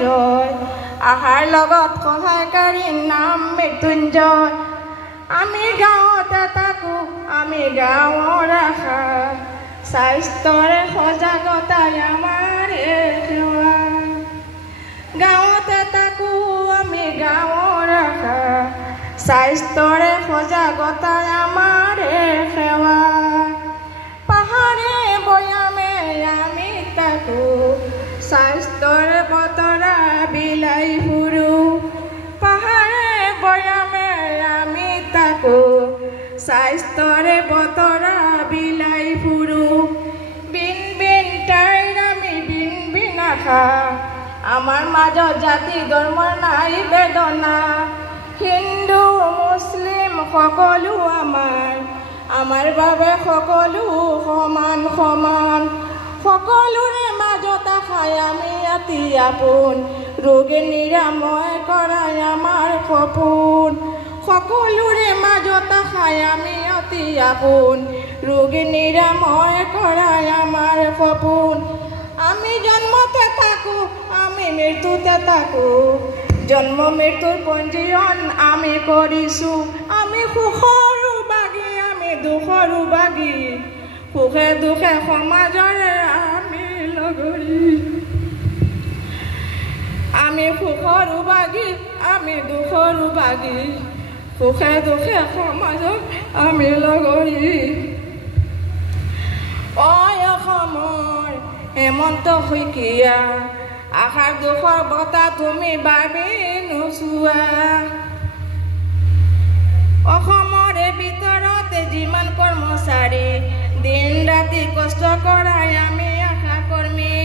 জয় আহাৰ লগত সহায়কাৰীৰ নাম মৃত্যুঞ্জয় আমি গাঁৱতে থাকোঁ আমি গাঁৱৰ আশা স্বাস্থ্যৰে সজাগতাই আমাৰ সেৱা গাঁৱতে থাকোঁ আমি গাঁৱৰ আশা স্বাস্থ্যৰে সজাগতাই আমাৰ সেৱা পাহাৰে বৈয়ামে আমি থাকোঁ স্বাস্থ্যৰে বতৰা বিলাই ফুৰোঁ পাহাৰে বৈয়ামে আমি থাকোঁ স্বাস্থ্যৰে বতৰা বিলাই ফুৰোঁ বিন বিন ঠাইৰ আমি বিন বিন আশা আমাৰ মাজত জাতি ধৰ্মৰ নাই বেদনা হিন্দু মুছলিম সকলো আমাৰ বাবে সকলো সমান সমান সকলোৰে মাজত আশাই আমি অতি আপোন ৰোগে নিৰাময় কৰাই আমাৰ সপোন সকলোৰে মাজত আশাই আমি অতি আপোন ৰোগে নিৰাময় কৰাই আমাৰ সপোন আমি জন্মতে থাকোঁ আমি মৃত্যুতে থাকোঁ জন্ম মৃত্যুৰ পঞ্জীয়ন আমি কৰিছোঁ আমি সুখৰো বাগী আমি দুখৰো বাগী সুখে দুখে সমাজৰে আমি লগৰী আমি সুখৰো বাগী আমি দুখৰো বাগী সুখে দুখে সমাজত আমি লগৰী অসমৰ হেমন্ত শইকীয়া আশাৰ দুখৰ বঁটা তুমি ভাবি নোচোৱা অসমৰে ভিতৰতে যিমান কৰ্মচাৰী দিন ৰাতি কষ্ট কৰাই আমি আশা কৰ্মী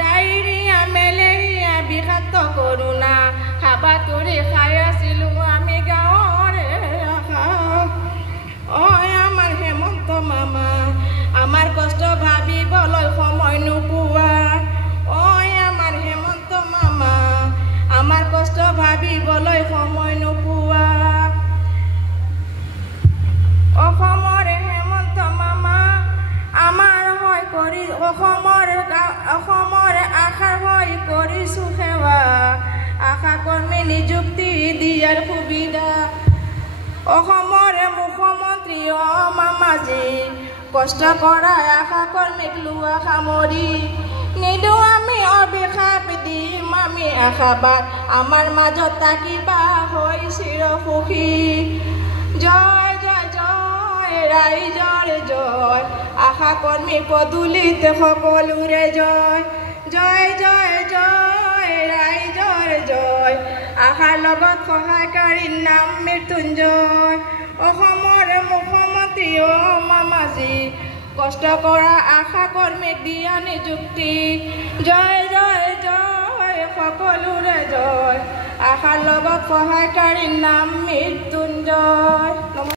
ডায়েৰিয়া মেলেৰিয়া বিষাক্ত কৰোণা হাবাথুৰি খাই আছিলোঁ আমি গাঁৱৰে আশা আমাৰ হেমন্ত মামা আমাৰ কষ্ট ভাবিবলৈ সময় নোপোৱা আমাৰ হেমন্ত মামা আমাৰ কষ্ট ভাবিবলৈ সময় নোপোৱা অসমৰে হেমন্ত মামা আমাৰ হয় কৰি অসমৰ আশাৰ হৈ কৰিছোঁ সেৱা আশা কৰ্মী নিযুক্তি দিয়াৰ সুবিধা অসমৰে মুখ্যমন্ত্ৰী মামাজী কষ্ট কৰা আশা কৰ্মীক লোৱা সামৰি নিদিওঁ আমি অভিশাপ দিম আমি আশাবাদ আমাৰ মাজত থাকিবা হৈ চিৰ সুখী জয় জয় জয় ৰাইজৰ জয় আশা কৰ্মী পদূলিত সকলোৰে জয় জয় জয় জয় ৰাইজৰ জয় আশাৰ লগত সহায়কাৰীৰ নাম মৃত্যুঞ্জয় অসমৰে মুখ্যমন্ত্ৰী মামাজী কষ্ট কৰা আশা কৰ্মীক দিয়া নিযুক্তি জয় জয় জয় সকলোৰে জয় আশাৰ লগত সহায়কাৰীৰ নাম মৃত্যুঞ্জয়।